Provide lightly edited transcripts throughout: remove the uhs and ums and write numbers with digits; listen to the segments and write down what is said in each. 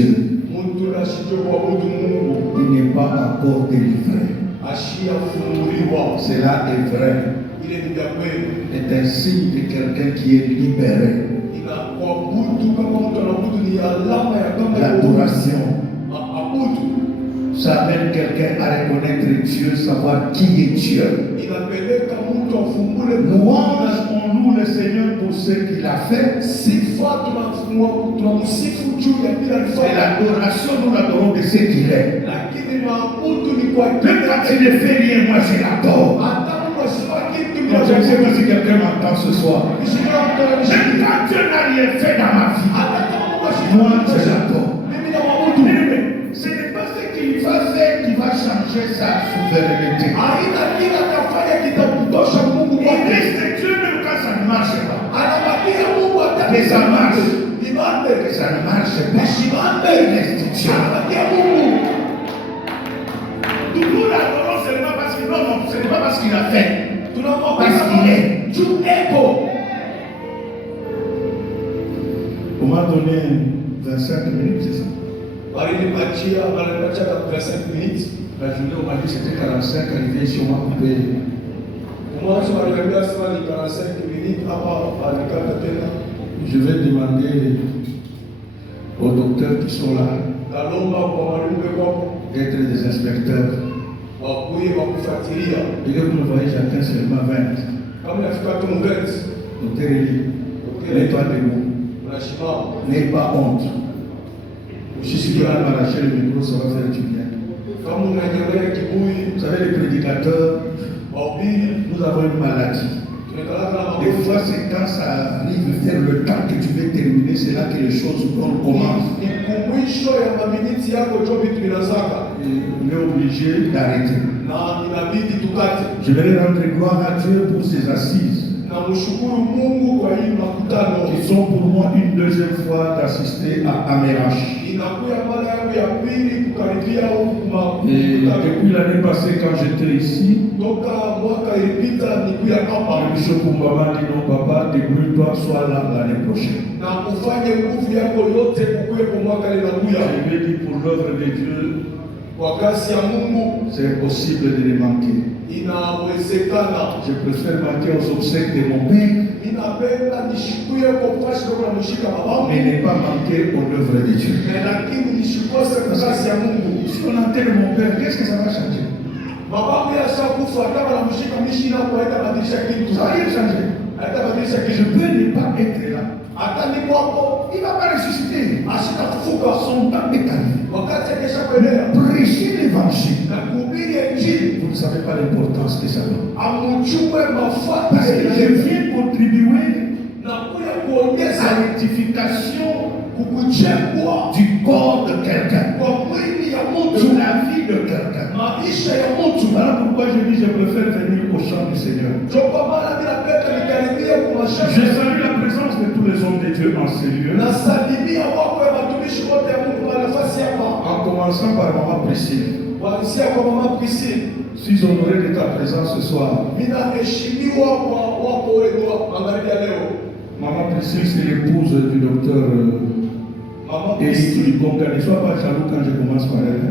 Dieu, il n'est pas encore délivré. Cela est vrai. C'est un signe de quelqu'un qui est libéré. L'adoration. Ça amène quelqu'un à reconnaître Dieu, savoir qui est Dieu. Louange, on loue le Seigneur pour ce qu'il a fait. Et l'adoration, nous l'adorons de ce qu'il est. Même quand il ne fait rien, moi je l'adore. Donc, je ne sais pas si quelqu'un m'entend ce soir. Même quand Dieu n'a rien fait dans ma vie, moi je l'adore. Ce n'est pas ce qu'il va faire qui va changer sa souveraineté. Il reste Dieu même quand ça ne marche pas. Que ça marche. Que ça ne marche pas. Il reste Dieu. Nous l'adorons seulement parce qu'il non, ce n'est pas parce qu'il a fait. Parce qu'il est. On m'a donné 25 minutes, c'est ça? La journée, on m'a dit que c'était 45, arrivé ici, on m'a coupé. Je vais demander aux docteurs qui sont là d'être des inspecteurs. Et que vous me voyez, j'atteins seulement 20. Docteur Eli, mets-toi debout. N'aie pas honte. Si tu vas m'arracher le micro, ça va faire du bien. Vous savez, les prédicateurs, nous avons une maladie. Des fois, c'est quand ça arrive vers le temps que tu veux terminer, c'est là que les choses commencent. On est obligé d'arrêter. Je vais rendre gloire à Dieu pour ses assises. Qui sont pour moi une deuxième fois d'assister à Amérach. Et depuis l'année passée, quand j'étais ici, le bishop Poumbama dit non, papa, débrouille-toi, sois là l'année prochaine. Je lui ai dit pour l'œuvre de Dieu, c'est impossible de les manquer. Je préfère manquer aux obsèques de mon père, mais ne pas manquer aux œuvres de Dieu. Si on enterre mon père, qu'est-ce que ça va changer? Ça va rien changer. Je peux ne pas être là. Il ne va pas ressusciter. Son temps est arrivé. Prêcher l'évangile. Vous ne savez pas l'importance de ça. Parce que je viens contribuer à l'édification du corps de quelqu'un, de la vie de quelqu'un. Voilà pourquoi je dis je préfère venir au chant du Seigneur. Je salue la présence de tous les hommes de Dieu en ces lieux. En commençant par Maman Priscille. Suis honoré de ta présence ce soir. Maman Priscille, c'est l'épouse du docteur Eli Konga. Ne sois pas jaloux quand je commence par elle.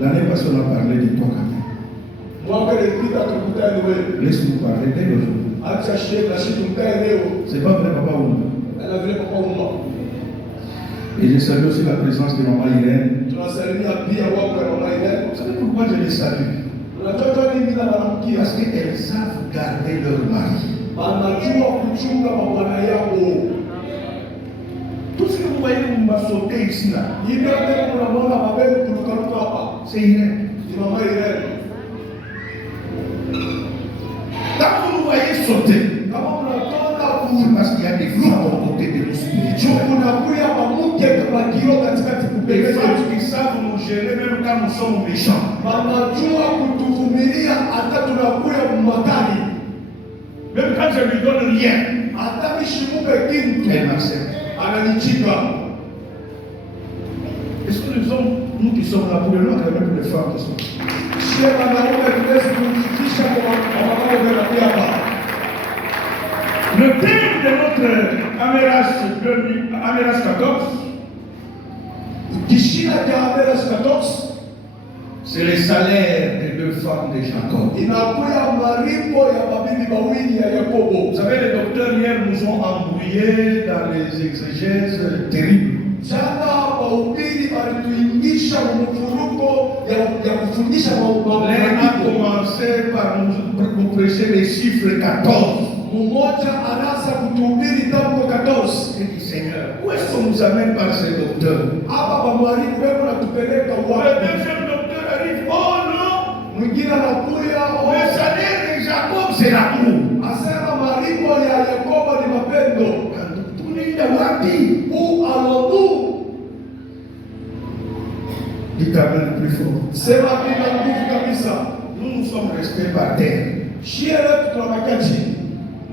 L'année passée, on a parlé de toi quand même. Laisse-nous parler dès aujourd'hui. C'est pas vrai, papa Ouma. Et je salue aussi la présence de Maman Irène. Vous savez pourquoi je les salue? Parce qu'elles savent garder leur mari. Tout ce que vous voyez, vous m'a sauté ici là. C'est Irène. Quand vous nous voyez sauter, c'est parce qu'il y a des femmes aux côtés de nous spirituels. Des femmes qui savent nous gérer même quand nous sommes méchants. Même quand je lui donne rien, elle m'accepte. Est-ce que les hommes, nous qui sommes là pour les noirs, même pour les femmes qui sont le thème de notre Amérach Amos 14. Kishina de Amos 14. C'est le salaire des deux femmes de Jacob. Vous savez, les docteurs hier nous ont embrouillés dans les exégèses terribles. L'un a commencé par nous prêcher les chiffres 14. Il dit, Seigneur, où est-ce qu'on nous amène par ces docteurs? Le deuxième docteur arrive, oh non, le salaire de Jacob c'est l'amour. Où allons-nous? Dites Amen plus fort. Nous sommes restés par terre.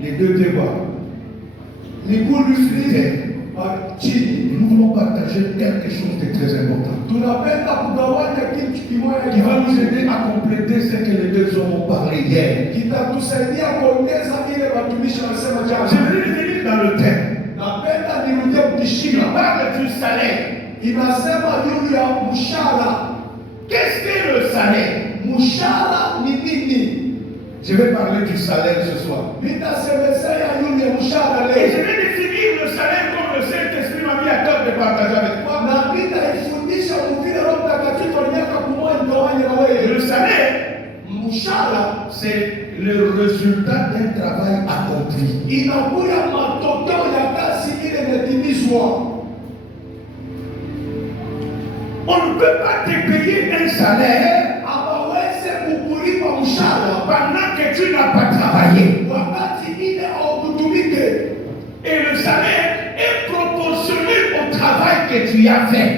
Les deux débats. Nous voulons partager quelque chose de très important qui va nous aider à compléter ce que les deux hommes ont parlé hier. Je vais revenir dans le thème. Il parle du salaire. Qu'est-ce que le salaire? Je vais parler du salaire ce soir. Et je vais définir le salaire comme le Saint-Esprit m'a mis à cœur de partager avec moi. Le salaire, c'est le résultat d'un travail accompli. On ne peut pas te payer un salaire pendant que tu n'as pas travaillé. Et le salaire est proportionnel au travail que tu as fait.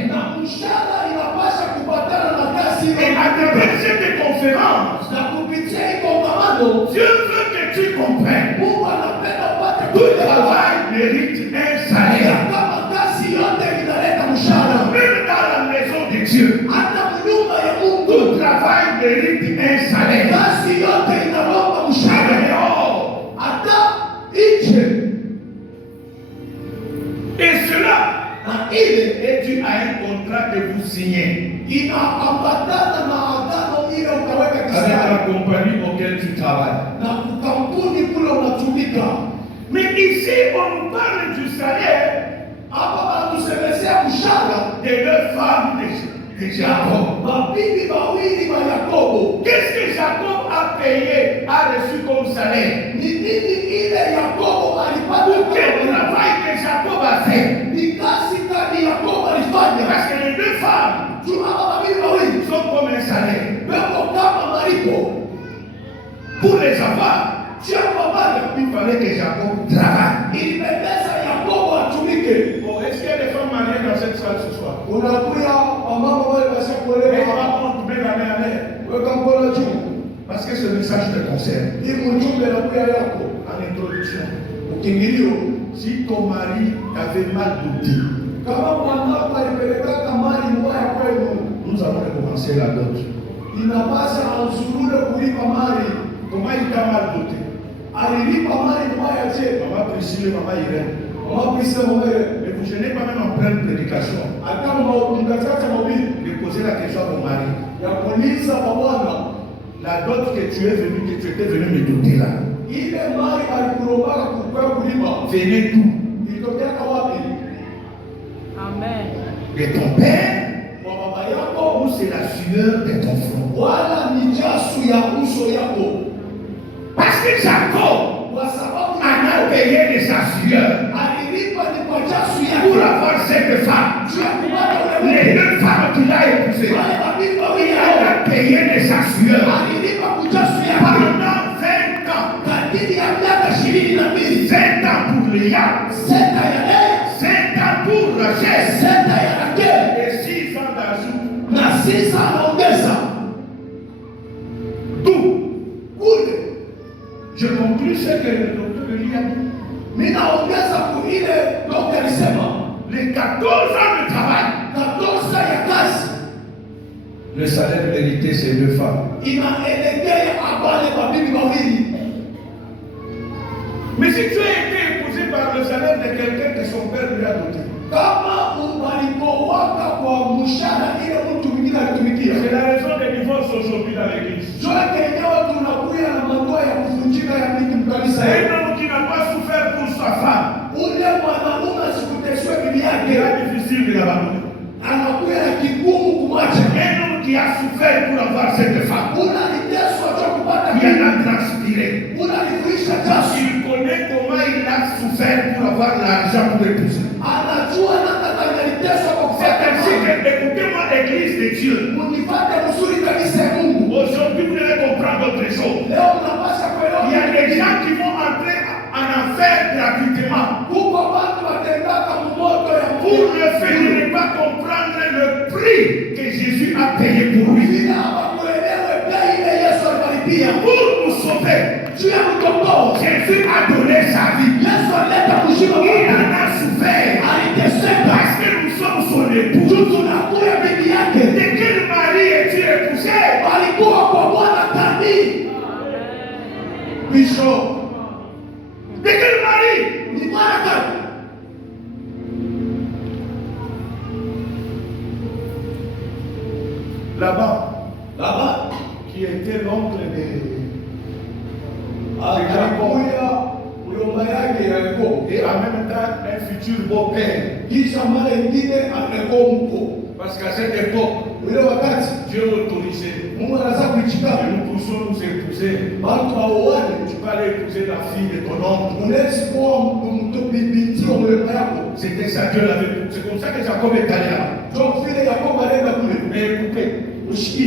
Et à travers cette conférence, Dieu veut que tu comprennes. Tout travail mérite un salaire. Même dans la maison de Dieu, tout travail mérite un salaire. Et cela est dû à un contrat que vous signez avec la compagnie auquel tu travailles. Mais ici, on nous parle du salaire de deux femmes de Jacob. Qu'est-ce que Jacob a payé, a reçu comme salaire? Quel travail que Jacob a fait? Parce que les deux femmes sont comme un salaire. Pour les avoir, il fallait que Jacob travaille. Bon, est-ce qu'il y a des femmes mariées dans cette salle ce soir? Parce que ce message te concerne. En introduction, si ton mari t'avait mal doté, nous allons recommencer la dot. Comment il t'a mal doté? Maman Priscille, maman Irène. Mais vous gênez pas même en pleine prédication de poser la question à mon mari. La dot que tu étais venu me doter là. Venez d'où? Amen. De ton père ou c'est la sueur de ton front? Parce que Jacob en a payé de sa sueur pour avoir cette femme. Les deux femmes qu'il a épousées, il a payé de sa sueur pendant 20 ans. 7 ans pour Léa, 7 ans pour Rachel, et 6 ans d'ajout. D'où je conclus ce que le docteur Eli a dit. Les 14 ans de travail, le salaire mérité c'est deux femmes. Mais si tu as été épousé par le salaire de quelqu'un que son père lui a doté, C'est la raison des divorces aujourd'hui dans l'église. Un homme qui n'a pas souffert pour sa femme, il est difficile de l'abandonner. Un homme qui a souffert pour avoir cette femme, il en a transpiré. Il connaît comment il a souffert pour avoir l'argent pour l'épouser. C'est ainsi que, écoutez-moi, l'église de Dieu. Aujourd'hui, vous devez comprendre autre chose. Il y a des gens qui vont entrer en enfer gratuitement. Pour ne faire pas comprendre le prix que Jésus a payé pour lui. Pour nous sauver, Jésus a donné sa vie. Il en a souffert. Parce que nous sommes son époux. De quel mari es-tu épousé? Bishop. De quel mari? Là-bas, qui était l'oncle de Jacob, et en même temps un futur beau-père. Parce qu'à cette époque, Dieu autorisait. Et nous poussons nous épouser. Tu vas aller épouser la fille de ton oncle. C'était ça, Dieu l'avait. C'est comme ça que Jacob est allé là. Mais écoutez,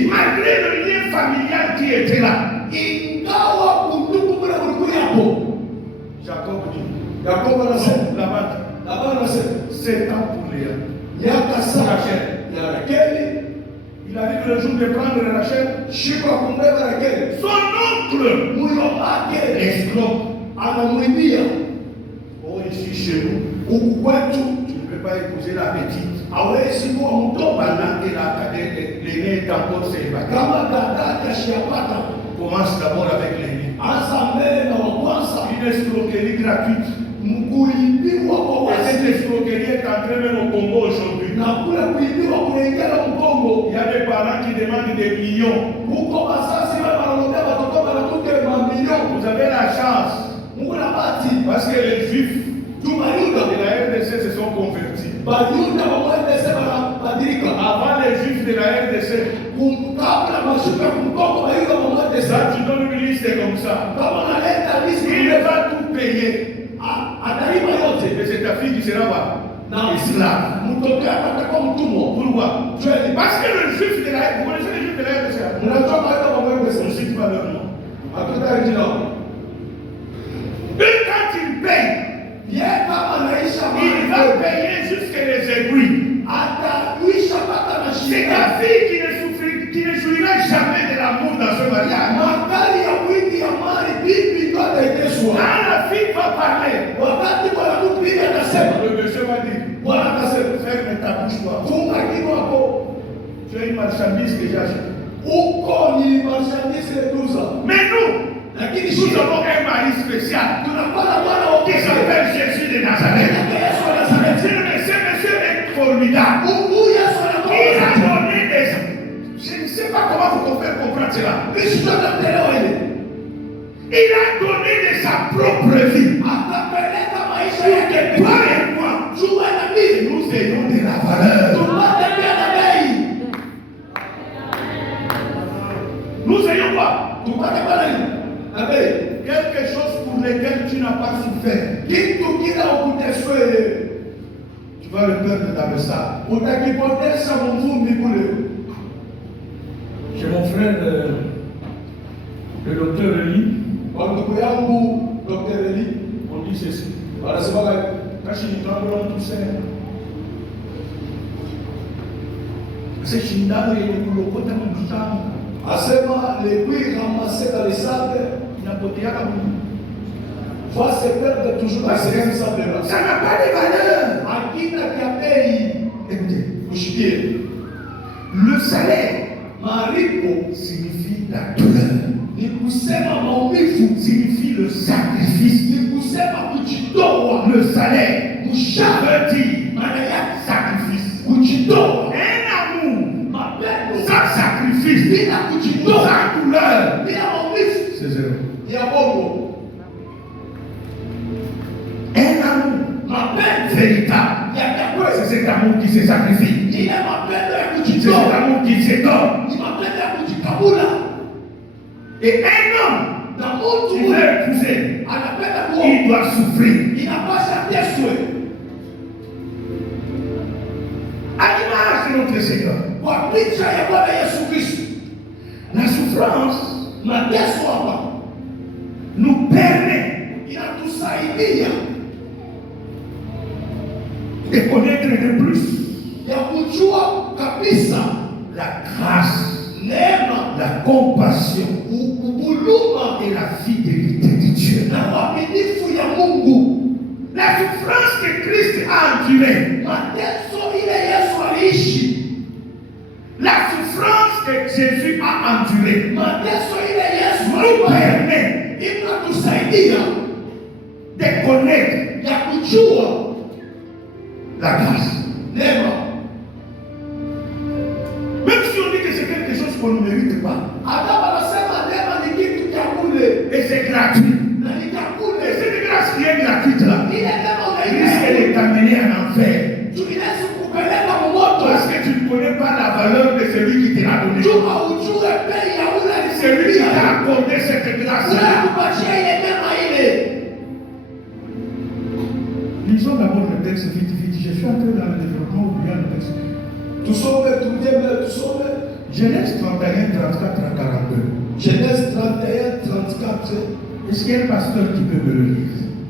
malgré le lien familial qui était là, Jacob dit, Laban, 7 ans pour Léa. Rachel. Il arrive le jour de prendre Rachel. Son oncle, l'escroc. Oh, ici chez nous, tu ne peux pas épouser la petite. Pendant que l'aîné est encore célibataire. Commence d'abord avec l'aîné. Une escroquerie gratuite. Et cette escroquerie est entrée même au Congo aujourd'hui. Il y a des parents qui demandent des millions. Vous avez la chance. Parce que les Juifs de la RDC se sont convertis. Avant les Juifs de la RDC, ça, tu donnes une liste comme ça. Il va tout payer. Et c'est ta fille qui sera esclave. Pourquoi? Parce que le Juif de la RDC, vous connaissez les Juifs de la RDC? On ne cite pas leur nom. Et quand il paye, il va payer jusqu'à les aiguilles. C'est ta fille qui ne jouira jamais de l'amour dans ce mariage. Quand la fille va parler, le monsieur va dire, ferme ta bouche, toi. Tu as une marchandise que j'ai achetée. Mais nous avons un mari spécial qui s'appelle Jésus de Nazareth. Ce monsieur est formidable. Il a donné des... Je ne sais pas comment vous pouvez comprendre cela. Il a donné de sa propre vie. Pour que toi et moi, nous ayons de la valeur. Nous ayons quoi? Quelque chose pour lequel tu n'as pas souffert. Tu vas le perdre dans le sable. J'ai mon frère, le docteur Eli. On dit ceci. C'est Shindano et le Kulokota Moutoutamo. Asema les puits ramassés dans les sables va se perdre toujours dans ces mêmes sables-là. Ça n'a pas de valeur. Écoutez, le salaire signifie la douleur. Signifie le sacrifice. Le salaire veut dire kujindo, sans douleur, bila maumivu, c'est zéro. ya bongo. Un amour Mapenzi véritable, ya kweli, c'est cet amour qui se sacrifie. ni ile mapendo ya C'est cet kujitoa, amour qui se donne. ni mapendo ya kujikabula. Et un homme Na qui mtu veut épouser, anapenda il kuoa, doit souffrir. inapasha teswe À l'image de notre Seigneur, kwa picha ya Bwana Yesu Kristo. la souffrance Mateso hapa nous permet inatusaidia de connaître de plus ya kujua kabisa la grâce, neema, la compassion huruma et la fidélité de Dieu. na uaminifu ya Mungu. La souffrance que Christ a endurée, Mateso ile Yesu aliishi, la souffrance que Jésus a endurée, mateso ile Yesu nous aliishi permet inatusaidia de connaître ya kujua la grâce. neema. Même si on dit que c'est quelque chose qu'on ne mérite pas, Hata wanasema neema ni kitu cha bure et c'est gratuit. na ni cha Et bure, cette grâce qui est gratuite là, ile neema risque unaipata de t'amener en enfer. tuinaweza kupeleka moto, Parce que tu ne connais pas la valeur de celui qui te l'a donné. jua ujue bei ya ule Celui qui t'a alisimamia, accordé cette grâce-là. kupatia ile neema ile. Lisons d'abord le texte vite, vite. Je suis entré dans le développement ou bien le texte. Tusome, turudie mbele, tusome Genèse 31, 34 à 42. Genèse 31, 34. Est-ce qu'il y a un pasteur qui peut me le lire?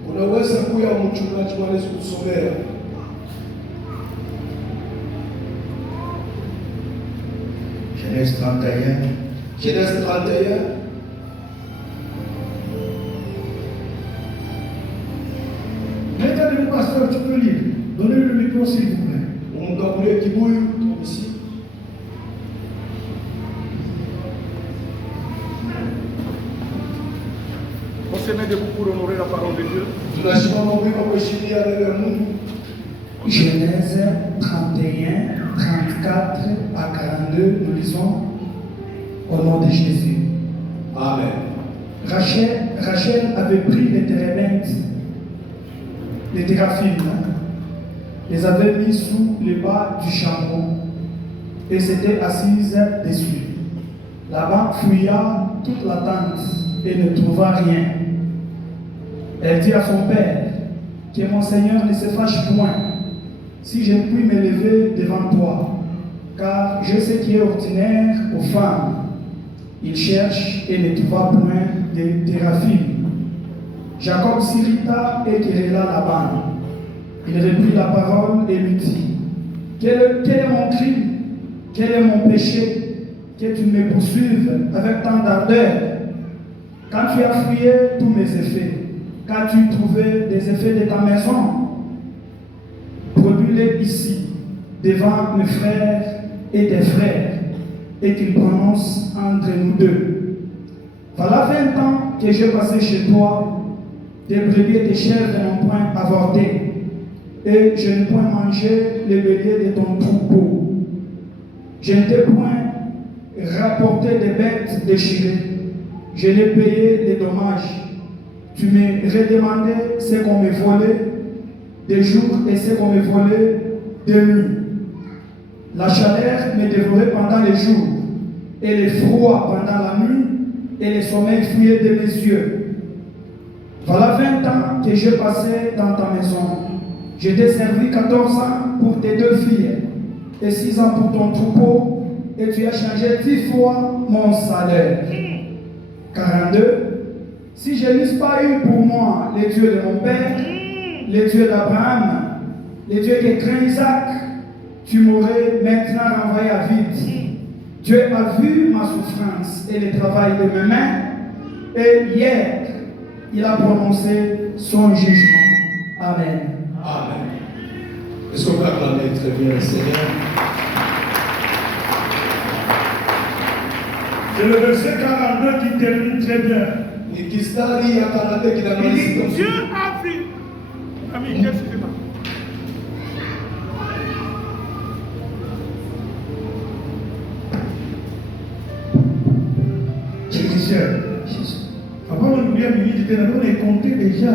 Unaweza kuya mchungaji mwanaweza kusomea Genèse 31. Genèse 31. Maintenant, le pasteur, tu peux lire. Donnez-lui le micro s'il vous plaît. Umgabulie kibuyu tumisi. On se met debout pour honorer la parole de Dieu. Tunasimama wima kuheshimia neno la Mungu. Genèse 31, 34 à 42, nous lisons au nom de Jésus. Amen. Rachel avait pris les térébintes, les téraphimes, les avait mis sous les bas du chameau et s'était assise dessus. Laban fouilla toute la tente et ne trouva rien. Elle dit à son père, que mon Seigneur ne se fâche point si je ne puis me lever devant toi, car je sais qui est ordinaire aux femmes. Il cherche et ne trouva point de téraphimes. Jacob s'irrita et querella Laban. Il reprit la parole et lui dit, quel est mon crime? Quel est mon péché que tu me poursuives avec tant d'ardeur? Quand tu as fouillé tous mes effets, qu'as-tu trouvé des effets de ta maison? Produis-les ici, devant mes frères et tes frères, et qu'ils prononcent entre nous deux. Voilà 20 ans que j'ai passé chez toi, tes brebis et tes chèvres n'ont point avorté, et je n'ai point mangé les béliers de ton troupeau. Je ne t'ai point rapporté des bêtes déchirées, je n'ai payé les dommages. Tu me redemandais ce qu'on me volait de jour et ce qu'on me volait de nuit. La chaleur me dévorait pendant les jours, et le froid pendant la nuit, et le sommeil fuyait de mes yeux. Voilà 20 ans que j'ai passé dans ta maison. Je t'ai servi 14 ans pour tes 2 filles, et 6 ans pour ton troupeau, et tu as changé 10 fois mon salaire. 42. Si je n'eusse pas eu pour moi les dieux de mon père, les dieux d'Abraham, les dieux qui craint Isaac, tu m'aurais maintenant renvoyé à vide. Dieu a vu ma souffrance et le travail de mes mains, et hier, il a prononcé son jugement. Amen. Amen. Est-ce qu'on peut acclamer très bien le Seigneur? C'est le verset 42 qui termine très bien. Ni kistari ya karate Il dit, kinamalizika. Dieu a vu. Ami, excusez-moi. discuté, on est compté déjà.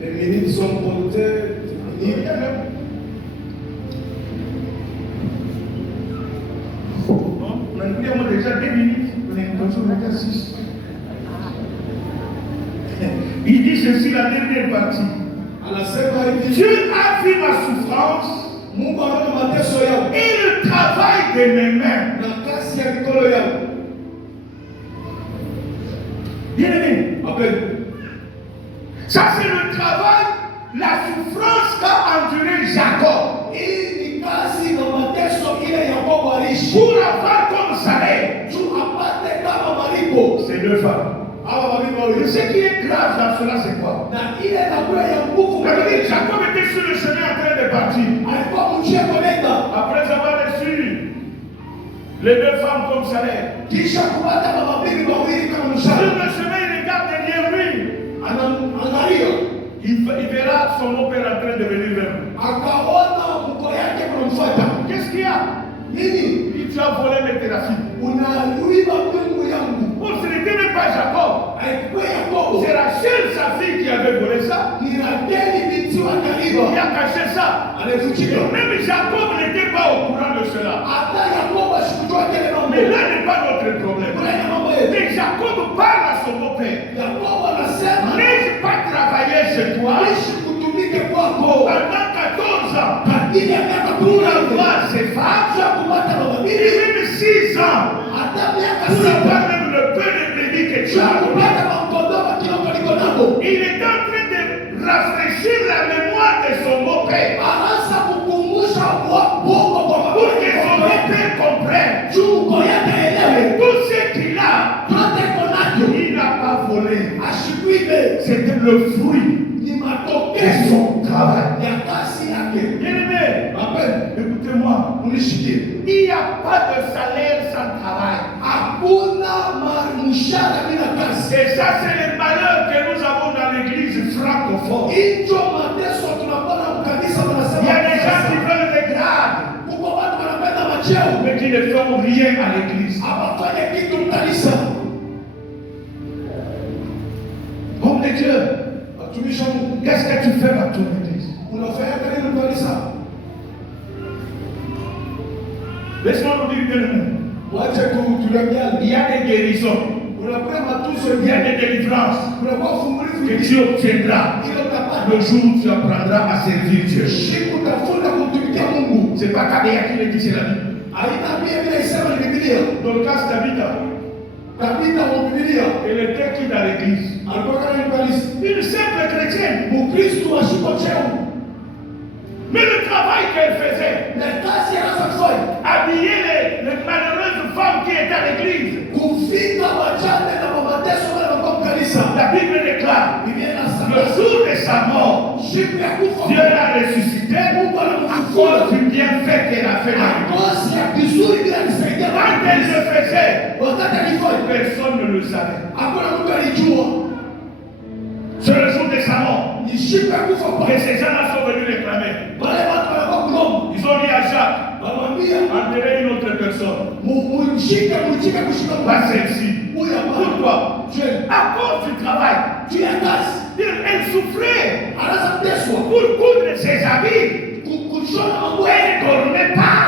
Les minutes sont comptées. Non, on a déjà 2 minutes, on est déjà 6. Il dit ceci, la dernière partie. Dieu a vu ma souffrance et le travail de mes mains. Bien aimé, ça c'est le travail, la souffrance qu'a enduré Jacob. Pour avoir comme salaire ces 2 femmes. Et ce qui est grave dans cela, c'est quoi? Jacob était sur le chemin en train de partir. Après avoir reçu les 2 femmes comme salaire. Sur le chemin, il regarde derrière lui. Il verra son beau-père en train de venir vers lui. Qu'est-ce qu'il y a? Il tu as volé mes thérapies. Bon, ce n'était même pas Jacob. C'est Rachel, sa fille, qui avait volé ça. Il a caché ça. Même Jacob n'était pas au courant de cela. Mais là n'est pas notre problème. Mais Jacob parle à son beau-père. N'ai-je pas travaillé chez toi pendant 14 ans pour avoir ces femmes, et même 6 ans pour avoir même le peu de brebis que tu as. Il est en train de rafraîchir la mémoire de son beau-père pour que son beau-père comprenne tout ce qu'il a. Il n'a pas volé. C'était le fruit de son travail. Bien-aimé, écoutez-moi, il n'y a pas de salaire sans travail. Et ça, c'est le malheur que nous avons dans l'église francophone. Il y a des gens qui veulent des grades, mais qui ne font rien à l'église. Homme de Dieu, qu'est-ce que tu fais dans ton église? Laisse-moi vous dire que il y a des guérisons, il y a des délivrances que tu obtiendras le jour où tu apprendras à servir Dieu. C'est pas Kabea qui le dit, c'est la Bible. Dans le cas Tabitha, elle était qui dans l'église? Une simple chrétienne. Mais le travail qu'elle faisait, habiller les malheureuses femmes qui étaient à l'église. La Bible déclare, le jour de sa mort, Dieu l'a ressuscité à cause du bienfait qu'elle a fait dans l'église. Quand elle le faisait, personne ne le savait. C'est le jour de sa mort. Et ces gens-là sont venus réclamer. Ils ont dit à Jacques, enterrer une autre personne. Pas celle-ci. Pourquoi? À cause du travail. Elle souffrait pour coudre ses habits. Elle ne dormait pas.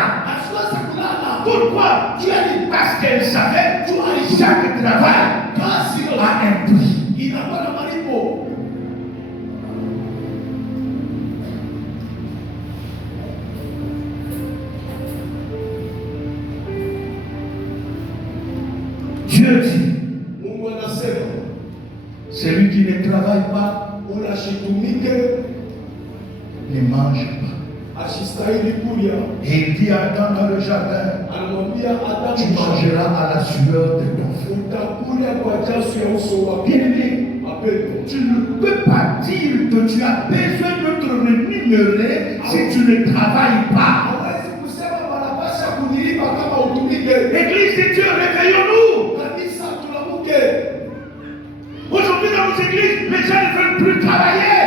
Pourquoi? Parce qu'elle savait que chaque travail a un prix. Dieu dit, celui qui ne travaille pas ne mange pas. Et il dit à Adam dans le jardin, tu mangeras à la sueur de ton front. Bien-aimé, tu ne peux pas dire que tu as besoin de te rémunérer si tu ne travailles pas. Église de Dieu, réveillons-nous. Aujourd'hui dans nos églises, les gens ne veulent plus travailler.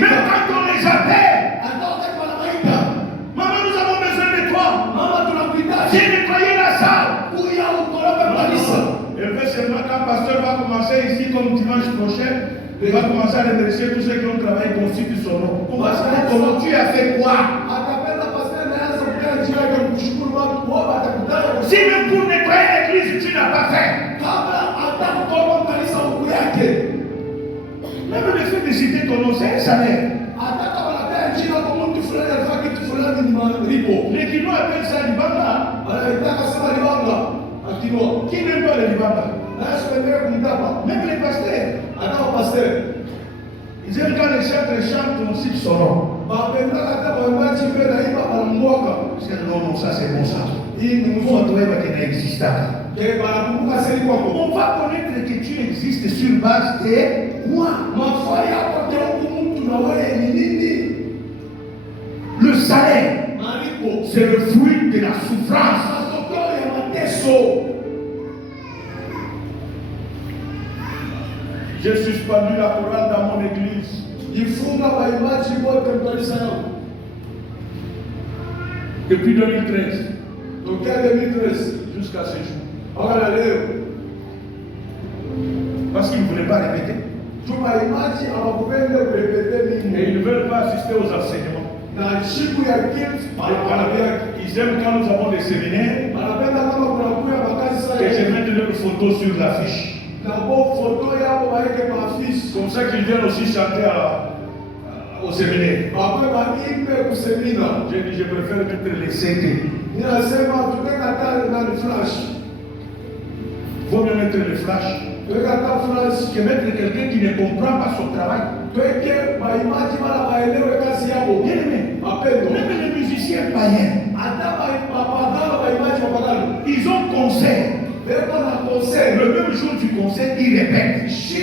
Même quand on les appelle, maman, nous avons besoin de toi. J'ai nettoyé la salle. Elle veut seulement qu'un pasteur pasteur va commencer ici comme dimanche prochain. Il va commencer à remercier tous ceux qui ont travaillé constituent son nom. On va savoir comment tu as fait quoi. Si même pour nettoyer l'église, tu n'as pas fait. Même le fait de citer ton nom, c'est un salaire. Les Kinois appellent ça Libanga. Qui n'aime pas le Libanga? Même les pasteurs. Ils aiment quand les chantent, on cite son nom. C'est non, ça c'est bon ça. On va connaître que tu existes sur base de quoi? Le salaire, c'est le fruit de la souffrance. J'ai suspendu la chorale dans mon église. Depuis 2013 jusqu'à ce jour. Parce qu'ils ne voulaient pas répéter. Et ils ne veulent pas assister aux enseignements. Ils aiment quand nous avons des séminaires que je mette leurs photos sur l'affiche. Comme ça qu'ils viennent aussi chanter au séminaire. J'ai dit, je préfère mettre les CD. Vaut mieux mettre les flashs que mettre quelqu'un qui ne comprend pas son travail. Même les musiciens païens, ils ont concert. Le même jour du concert, ils répètent. C'est les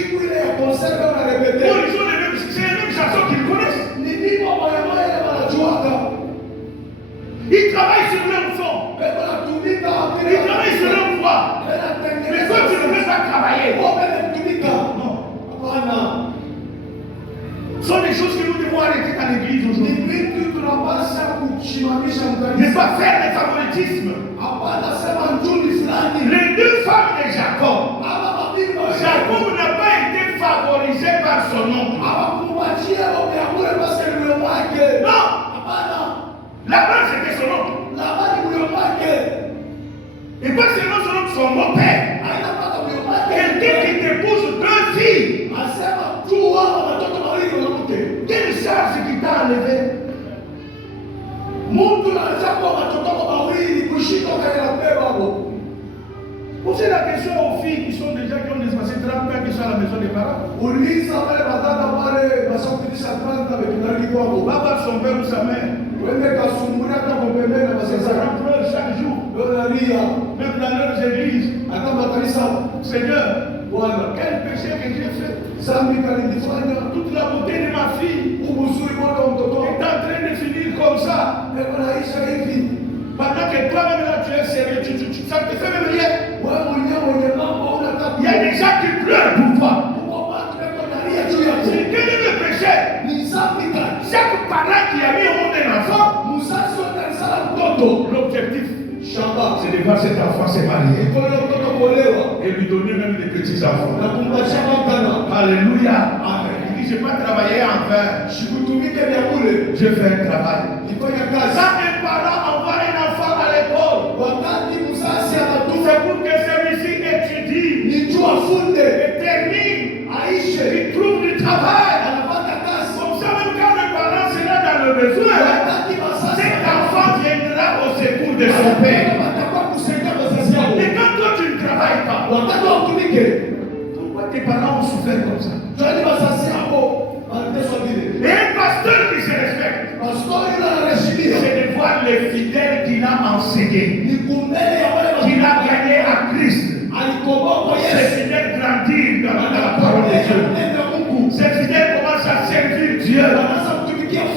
mêmes chansons qu'ils connaissent. Ils travaillent sur leur son. Ils travaillent sur leur voix. Mais toi, tu ne veux pas travailler. Non. Ce sont des choses que nous devons arrêter dans l'église aujourd'hui. Ne pas faire des favoritismes. Les deux femmes de Jacob. Jacob n'a pas été favorisé par son oncle. Non. Laban c'était son oncle. Et pas seulement son oncle, son beau-père. Quelqu'un qui t'épouse deux filles. Quelle charge qui t'a enlevé? Posez la question aux filles qui sont déjà qui ont dépassé 30 ans qui sont à la maison des parents. Va voir son père ou sa mère. Ses parents pleurent chaque jour. Même dans leurs églises. Seigneur, quel péché que j'ai fait? Toute la beauté de ma fille est en train de finir comme ça. Pendant que toi-même là tu es sérieux, ça te fait même rien. Il y a des gens qui pleurent pour toi. C'est quel est le péché? Chaque parent qui a mis au monde un enfant, l'objectif, c'est de voir cet enfant se marier et lui donner même des petits enfants. Alléluia. Amen. Il dit, je n'ai pas travaillé en vain. Je fais un travail. Quand un parent envoie un enfant à l'école, c'est pour que celui-ci étudie et termine, il trouve du travail. Comme ça, même quand le parent sera dans le besoin, cet enfant viendra au secours de son père. Et quand toi tu ne travailles pas, pourquoi tes parents ont souffert comme ça? Et un pasteur qui se respecte, c'est de voir les fidèles qu'il a enseignés, qu'il a gagnés à Christ. Ces fidèles grandir dans la parole de Dieu. Ces fidèles commencent à servir Dieu.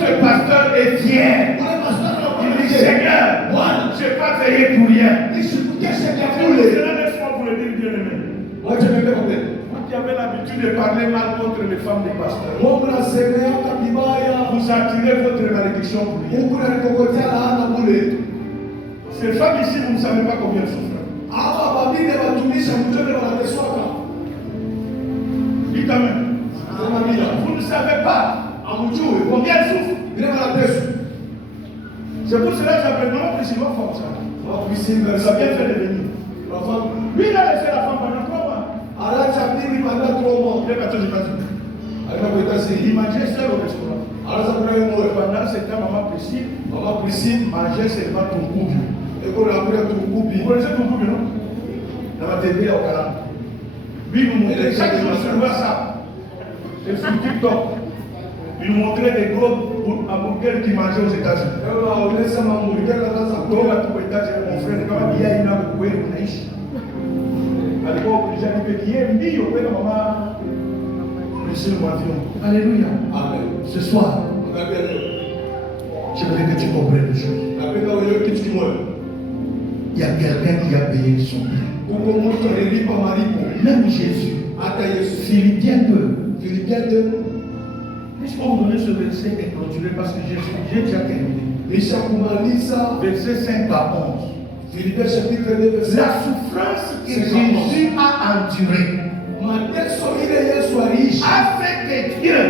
Ce pasteur est fier. Il dit, Seigneur, je n'ai pas veillé pour rien. Laisse-moi vous le dire, bien-aimé. Vous qui avez l'habitude de parler mal contre les femmes des pasteurs, vous attirez votre malédiction pour rien. Ces femmes ici, vous ne savez pas combien elles souffrent. Amen. Vous ne savez pas combien elle souffre. C'est pour cela que j'appelle maman Priscilla fort ça. Ça vient faire des venir. Lui, il a laissé la femme pendant 3 mois. Il est parti aux États-Unis. Il mangeait seul au restaurant. Pendant ce temps, maman Priscilla mangeait seulement ton couple. Vous connaissez ton couple, non? Dans la TV au Canada. Lui, il nous montrait chaque jour sur WhatsApp et sur TikTok. Il nous montrait des gros hamburgers qu'il mangeait aux États-Unis. Donc, à tout États-Unis, mon frère, quand il y a une âme, vous pouvez le naïch. À l'époque, j'avais dit, il y a une vie, au père, maman. Monsieur le avion. Alléluia. Amen. Ce soir, je voudrais que tu comprennes une chose. Il y a quelqu'un qui a payé son prix. Même Jésus. Philippiens 2. Puisqu'on vous donne ce verset et clôturé parce que j'ai déjà terminé. Verset 5 à 11. La souffrance que Jésus a endurée a fait que Dieu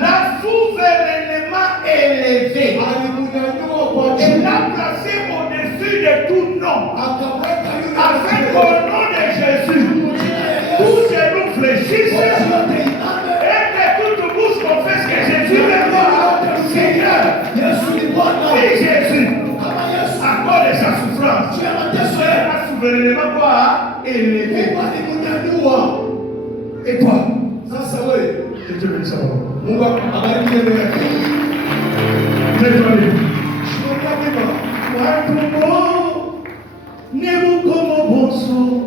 l'a souverainement élevé et l'a placé au-dessus de tout nom. Avec au nom de Jésus, tous genoux fléchissent et que toute bouche confesse que Jésus est mort. Seigneur, oui Jésus, à cause de sa souffrance, a souverainement quoi élevé. Et toi, que Dieu bénisse sa parole. Ne vous comme bon son.